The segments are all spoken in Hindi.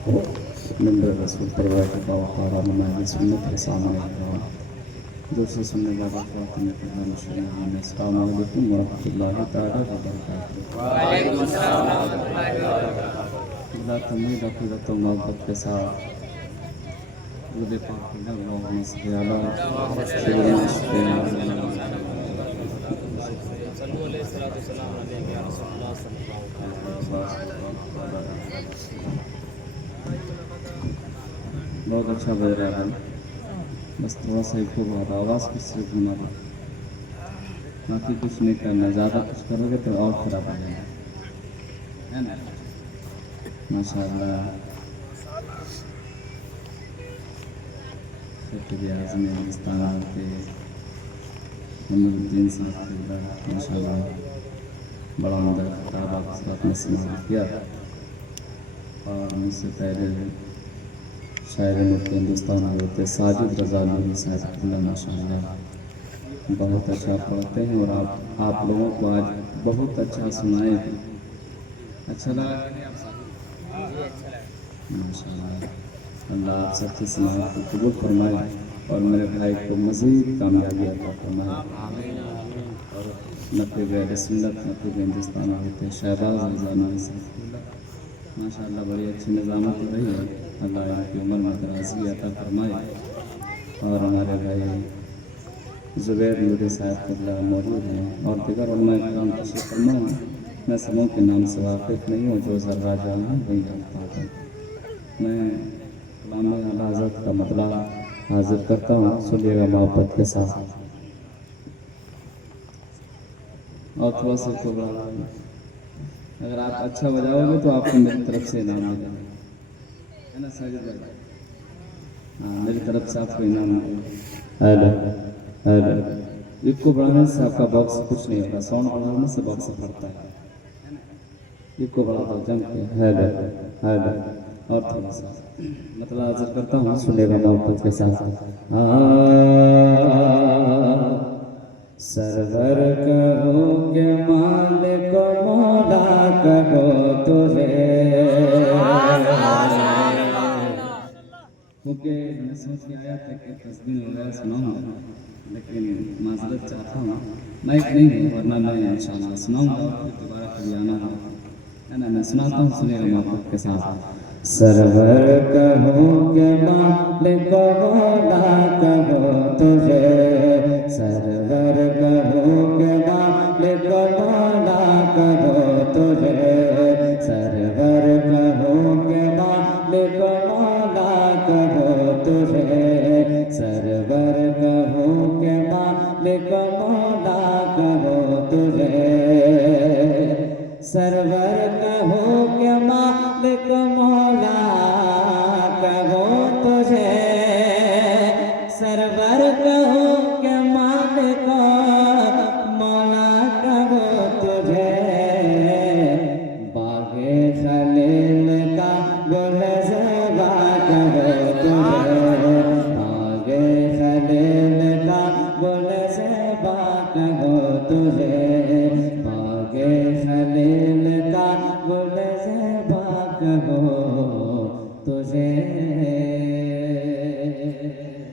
नंबर रसूल परवाह का वक़ारा मनाए सुन्नत के सामने दूसरे सुनने वाला प्रार्थना करना मुश्किल है। अस्सलाम वालेकुम व रहमतुल्लाहि तआला व बरकातहू। वालेकुम अस्सलाम व रहमतुल्लाहि व बरकातहू। खुदा तुम्हें अक़ीदत व मोहब्बत के साथ रुद पाक अल्लाहुम्मा सल्ली अला सय्यिदिना शफ़ीना सल्लल्लाहु अलैहि वसल्लम अलैहि या रसूलल्लाह सल्लल्लाहु अलैहि वसल्लम। बहुत अच्छा बज रहा है। बस थोड़ा सा इको बहुत आवाज़ कुछ से घुमा दो, बाकी कुछ नहीं करना। ज़्यादा कुछ करोगे तो और ख़राब हो जाएगा, है ना। माशाअल्लाह फ़कीर आज़म हिंदुस्तान के नूरुद्दीन साहब माशाअल्लाह बड़ा उम्दा किताब आपके साथ में समाप्त किया। और मुझसे पहले शायर मुल्क हिंदुस्तान हुए थे साजिद रज़ा नूरी साहिब, माशाअल्लाह बहुत अच्छा पढ़ते हैं और आप लोगों को आज बहुत अच्छा सुनाए हैं। अच्छा लगा माशाअल्लाह। अल्लाह आप सबकी समाअत को कबूल फरमाए और मेरे भाई को मज़ीद कामयाबी अता फरमाए। और नक़ीब अहले सुन्नत नक़ीब हिंदुस्तान होते शहबाज रज़ा नूरी साहिब, माशाअल्लाह बड़ी अच्छी निज़ामत रही है। अल्लाह इनकी उम्र में दराज़ी अता फरमाए। और हमारे भाई ज़ुबैर नूरी साहब मौजूद हैं और दीगर उलमा इकराम तशरीफ़ फरमा हैं। मैं सबों के नाम से वाक़िफ़ नहीं हूँ, जो ज़र्रा जान हूँ वही जानता हूँ। मैं कलाम आला हज़रत का मतला हाजिर करता हूँ, सुनिएगा मोहब्बत के साथ। और थोड़ा सा तो अगर आप अच्छा बजाओगे तो आपको मेरी तरफ से इनाम मिलेगा, है ना साजिद भाई। हाँ, मेरी तरफ से आपको इनाम मिलेगा। हेलो हेलो, इसको बढ़ाने से आपका बॉक्स कुछ नहीं होगा, साउंड बढ़ाने से बॉक्स फटता है। इसको बढ़ा दो जम के। हेलो हेलो, और थोड़ा सा मतलब हाजिर करता हूँ, सुनेगा मोहब्बत के साथ। सरवर कहोगे मालिक मौला कहो तुझे, क्योंकि मैं सोच के आया था कि तस्बीह वगैरह सुनाऊंगा, लेकिन माजरत चाहता हूँ माइक नहीं है, वरना मैं इंशाअल्लाह सुनाऊंगा और फिर दोबारा कभी आना है ना। मैं सुनाता हूँ, सुनिएगा मोहब्बत के साथ। सरवर कहोगे मालिक मौला कहो तुझे, सरवर कहोगे मालिक मौला कहो तुझे, सरवर कहोगे मालिक मौला कहो तुझे, सरवर कहोगे मालिक मौला कहो तुझे, सरवर कहोगे मालिक मौला कहो तुझे, सरवर कहोगे मालिक मौला कहो तुझे, बागे खलील का गुलज़ारा कहो तुझे, बागे खलील का गुलज़ारा कहो तुझे, बागे खलील का गुलज़ारा कहो तुझे।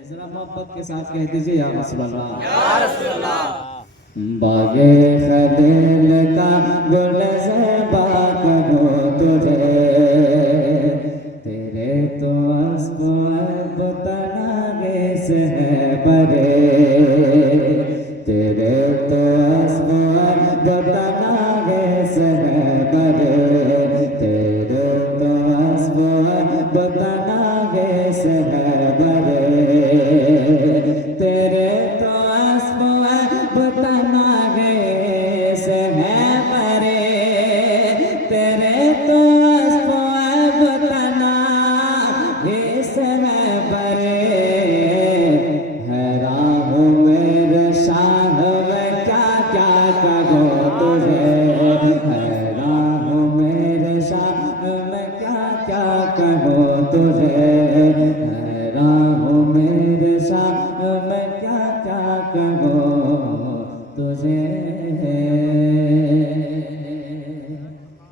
जरा मोहब्बत के साथ कह दीजिए या रसूल अल्लाह, या रसूल अल्लाह। बागे खलील का गुलज़ारा कहो तुझे, तेरे तो अस्ब तनागे से है बरे, तेरे तो अस्ब तनागे से है बरे, तेरे तो अस्ब तनागे से है बरे, तेरे तो अस्ब तनागे से है बरे, तेरे तो अस्ब तनागे से है बरे, हैरान हूँ मेरे शाह में क्या क्या कहो तुझे, हैरान हूँ मेरे शाह में क्या क्या कहो तुझे, हैरान हूँ मेरे शाह में क्या क्या कहो तुझे।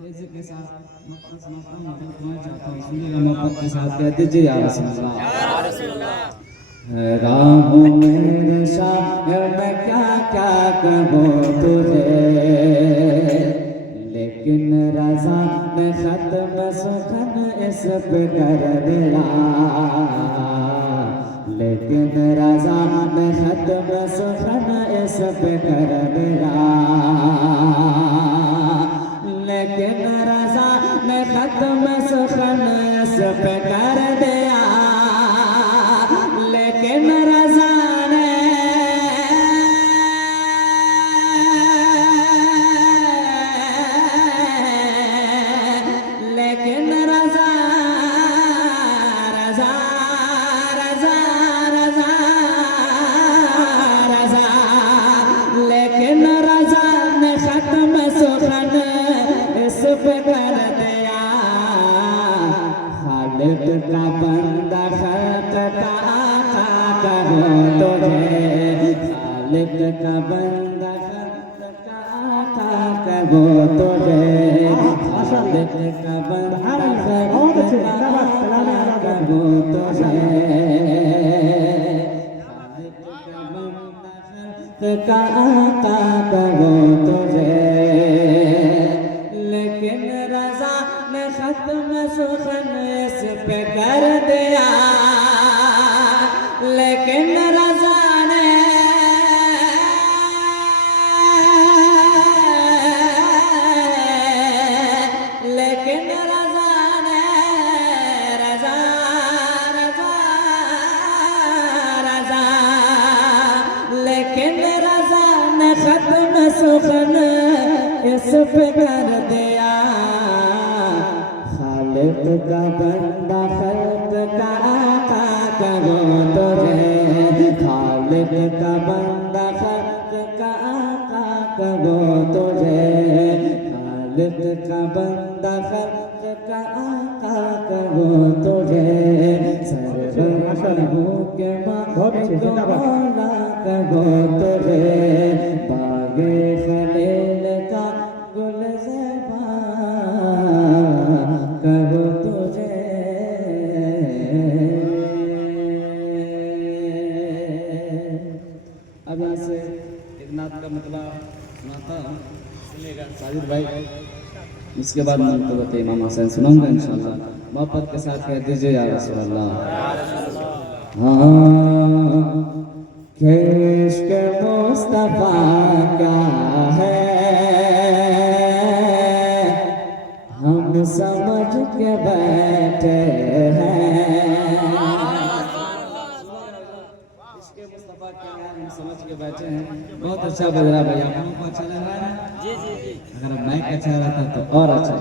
इसके साथ मतलब सुनाता हूँ, सुनिएगा मोहब्बत के साथ कह दीजिए या रसूल अल्लाह। राहों में शायर मैं क्या क्या कहूँ तुझे, लेकिन रज़ा ने ख़त्म सुखन इस पे कर दिया, लेकिन रज़ा ने ख़त्म सुखन इस पे कर दिया, लेकिन रज़ा ने ख़त्म सुखन इस पे कर दिया, लेकिन रज़ा ने लेकिन रज़ा रज़ा रज़ा रज़ा रज़ा लेकिन रज़ा ने ख़त्म सुखन इस पे कर दिया, खालिक का बंदा खल्क का आका कहूँ तुझे, खालिक का बंदा खल्क का आका कहूँ तुझे, खालिक का बंदा खल्क का आका कहूँ तुझे, खालिक का बंदा खल्क का आका कहूँ तुझे, लेकिन रज़ा ने ख़त्म सुखन इस पे कर दिया, लेकिन रज़ा ने लेकिन रज़ा ने रज़ा रज़ा रज़ा लेकिन रज़ा ने ख़त्म सुखन इस पे कर दिया, खालिक का बंदा खल्क का आका कहूँ तुझे, खालिक का बंदा खल्क का आका कहूँ तुझे, खालिक का बंदा खल्क का आका कहूँ तुझे, सरवर के मौला कहूँ तुझे, बागे खलील का गुलज़ेबा कहूँ तुझे। अब यहाँ से एक नात का मतलब सुनाता हूँ, सुनिएगा साजिद भाई, उसके बाद मंतबत इमाम हुसैन सुनाऊंगा इंशाअल्लाह। मोहब्बत के साथ कह दीजिए या रसूल अल्लाह। हाँ कि इश्क़ मुस्तफ़ा क्या है, हम समझ के बैठे हैं, इश्क़ मुस्तफ़ा क्या है हम समझ के बैठे हैं। बहुत अच्छा बज रहा भाई, आप लोगों को अच्छा लग रहा है? जी जी जी। अगर माइक अच्छा रहता तो और अच्छा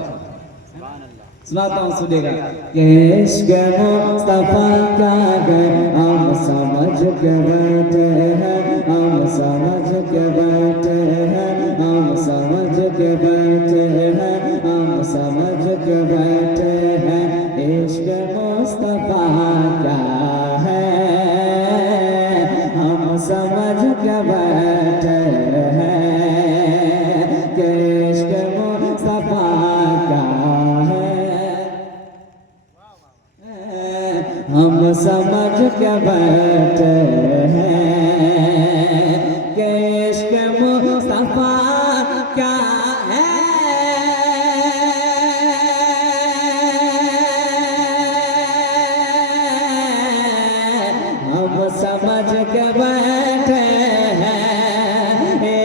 सुनाता हूँ, सुनिएगा। कि इश्क़ मुस्तफ़ा क्या है हम समझ के बैठे हैं, हम समझ के बैठे हैं, हम समझ के बैठे हैं, हम समझ के बैठे हैं, इश्क़ मुस्तफ़ा क्या है हम समझ के बैठे हैं, कि इश्क़ मुस्तफ़ा क्या है हम समझ के बैठे हैं, कि इश्क़ मुस्तफ़ा क्या है हम समझ के बैठे हैं,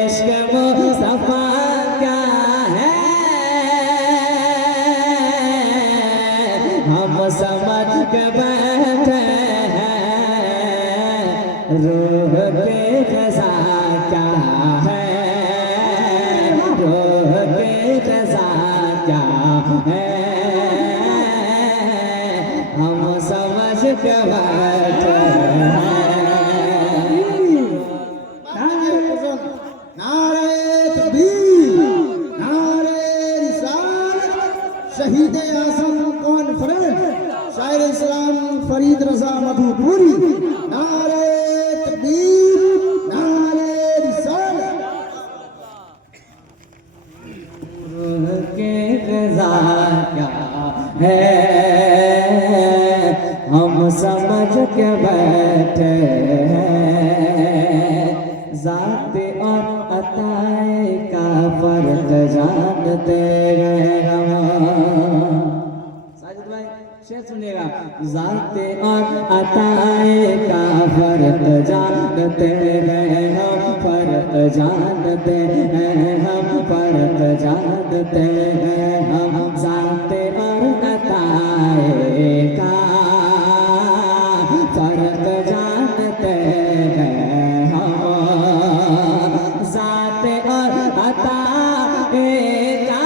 इश्क़ मुस्तफ़ा क्या है हम समझ के बैठे हैं, रूह के ग़ज़ा क्या है, रूह के ग़ज़ा क्या है हम समझ के बैठे हैं। नारे तकबीर, नारे रिसालत, शहीद आज़म कॉन्फ्रेंस, शायर इस्लाम फरीद रज़ा मधुपुरी, नारे तकबीर, नारे रिसालत। रूह के ग़ज़ा क्या है समझ के बैठे हैं, ज़ात और अताए का फर्क जानते हैं हम। साजिद भाई शेर सुनिएगा। ज़ात और अताए का फर्क जानते हैं हम, फर्क जानते हैं हम, फर्क जानते हैं हम। ज़ात और अताए का फर्क जानते हैं हम, ज़ात और अताए का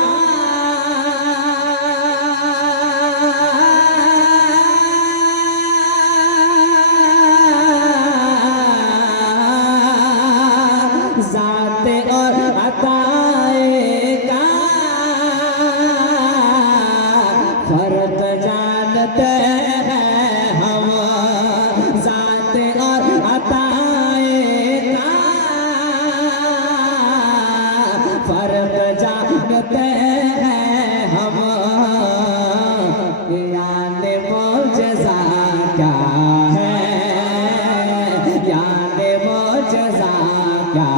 ज़ात और अताए का फर्क जानते हैं हम, ज़ात और अताए का फर्क जानते हैं हम। याने मौजज़ा क्या है, याने मौजज़ा क्या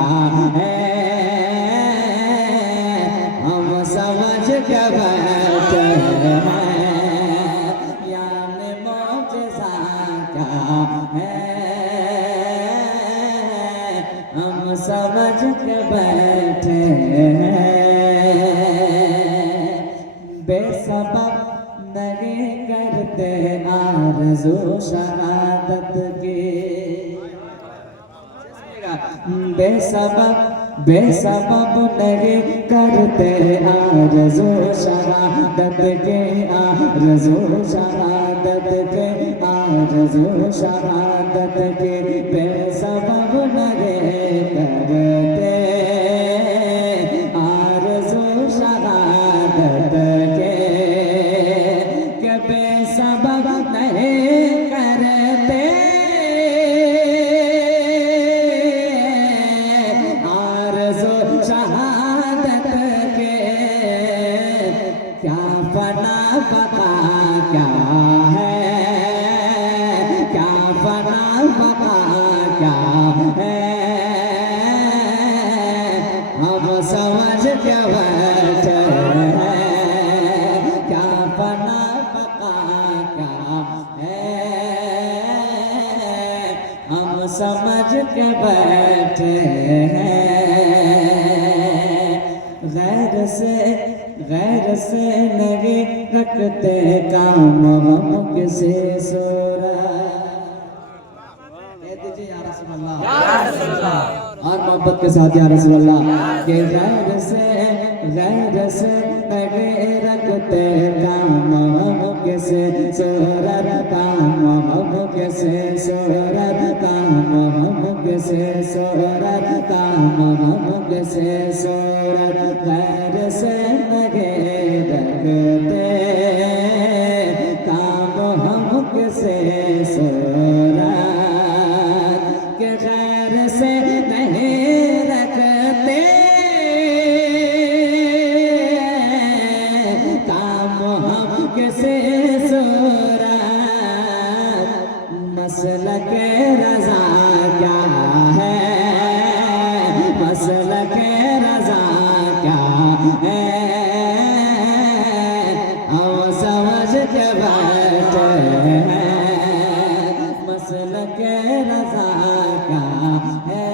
है, हम समझ के बैठे हैं। याने मौजज़ा क्या है, हम समझ के बैठे हैं। बेसबब नहीं करते आरज़ू शहादत की, बेसबब नहीं करते आरज़ू शहादत के, आरज़ू शहादत के, आरज़ू शहादत के। बेसबब नहीं करते आरज़ू शहादत के, बेसबब नहीं करते आरज़ू शहादत के। क्या फना बका क्या है, क्या फना बका क्या है, हम समझ के बैठे हैं। क्या फना बका क्या है, हम समझ के बैठे हैं। गैर से नहीं रखते काम हम किसी सूरत। कह दीजिए या रसूल अल्लाह, और मोहब्बत के साथ या रसूल अल्लाह। कि गैर से नहीं रखते काम हम किसी सूरत, काम हम किसी सूरत, काम हम किसी सूरत, काम हम किसी सूरत। गैर से नहीं रखते काम हम किसी सूरत, के गैर से नहीं रखते काम हम किसी सूरत। मसलक रज़ा क्या है, मसलक रज़ा क्या है, हम समझ के बैठे हैं। मसलक रज़ा क्या है,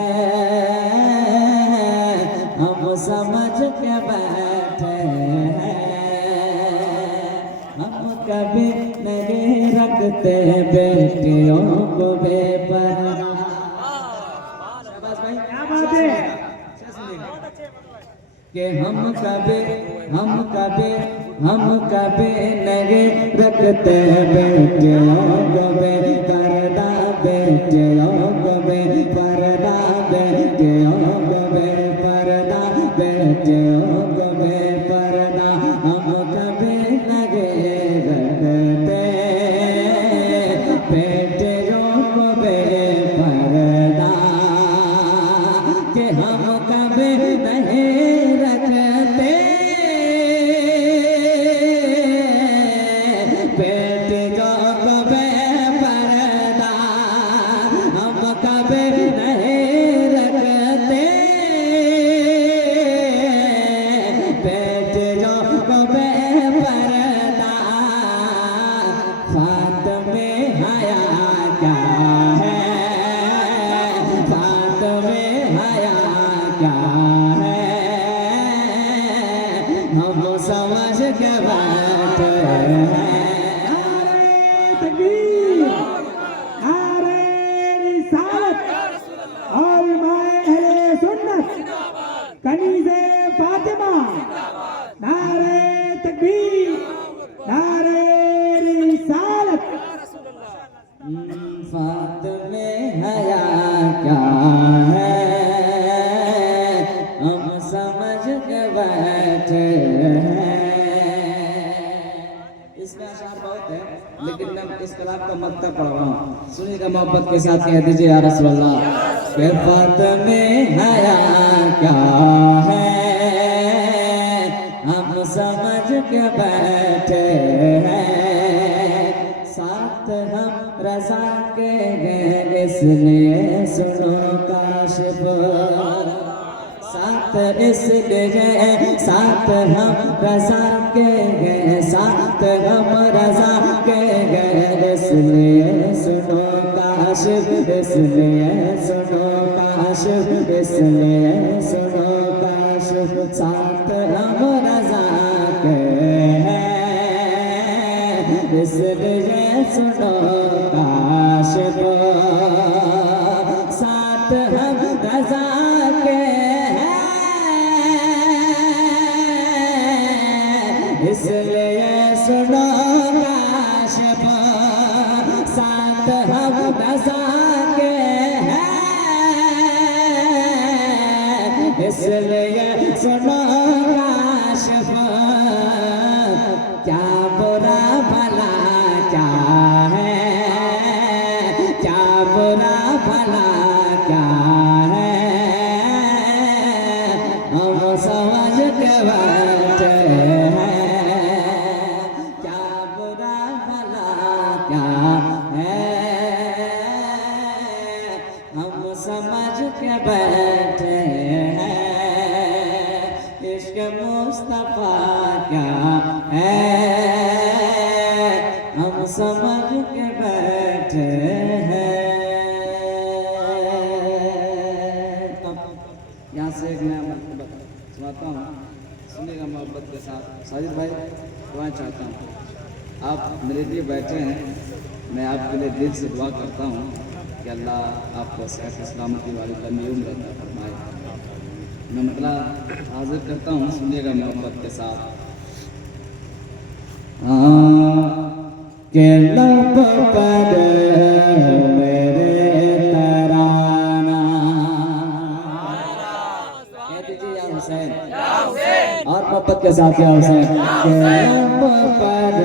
हम समझ के बैठे हैं। हम कभी नहीं रखते बेटियों को बेपरवाह। कि हम कभी नहीं रखते बेटियों को बेपर्दा, बेटियों को बेपर्दा, बेटियों को बेपर्दा, बेटियों को बेपर्दा। हम कभी नहीं रखते बेटियों को बेपर्दा, कि हम कभी नहीं रखते बेटियों को बेपर्दा। फातिमे हया क्या है, फातिमे हया क्या है, हम समझ के बैठे हैं। तकबीर, नारे रिसालत और माए अहले सुन्नत कनीज़े फातिमा, नारे तकबीर, नारे रिसालत। फातिमे हया क्या है, हम समझ के बैठे हैं। इसमें अशार बहुत है, लेकिन मैं इस कलाम का मक्ता पढ़ रहा हूँ, सुनिएगा मोहब्बत के साथ, कह दीजिए या रसूल अल्लाह के फातिमे हया क्या है, हम समझ के बैठे हैं। साथ हम रज़ा के गए इसलिए सुनो काशिफ, साथ इसलिए साथ हम रज़ा के गए, साथ हम रज़ा के गए इसलिए सुनो काशिफ, इसलिए सुनो काशिफ, इसलिए सुनो काशिफ। साथ हम रज़ा के हैं इसलिए सुनो काशिफ, साथ हम रज़ा के हैं इसलिए सुनो काशिफ, साथ हम रज़ा के हैं इसलिए सुनो काशिफ। क्या बुरा भला क्या है, क्या बुरा भला क्या है, हम समझ के बैठे हैं। क्या बुरा भला क्या है, हम समझ के बैठे हैं। इश्क मुस्तफा क्या है, हम समझ के बैठे हैं। यहाँ से एक मैं सुनाता हूँ, सुनिएगा मोहब्बत के साथ। साजिद भाई दुआएं चाहता हूँ, आप मेरे लिए बैठे हैं, मैं आपके लिए दिल से दुआ करता हूँ कि अल्लाह आपको सेहत सलामती वाली लंबी उम्र अता फरमाए। मैं मतलब हाजिर करता हूँ, सुनिएगा मोहब्बत के साथ। के लब पर मेरे तराना, कह दीजिए या हुसैन, और मोहब्बत के साथ या हुसैन। के लब पर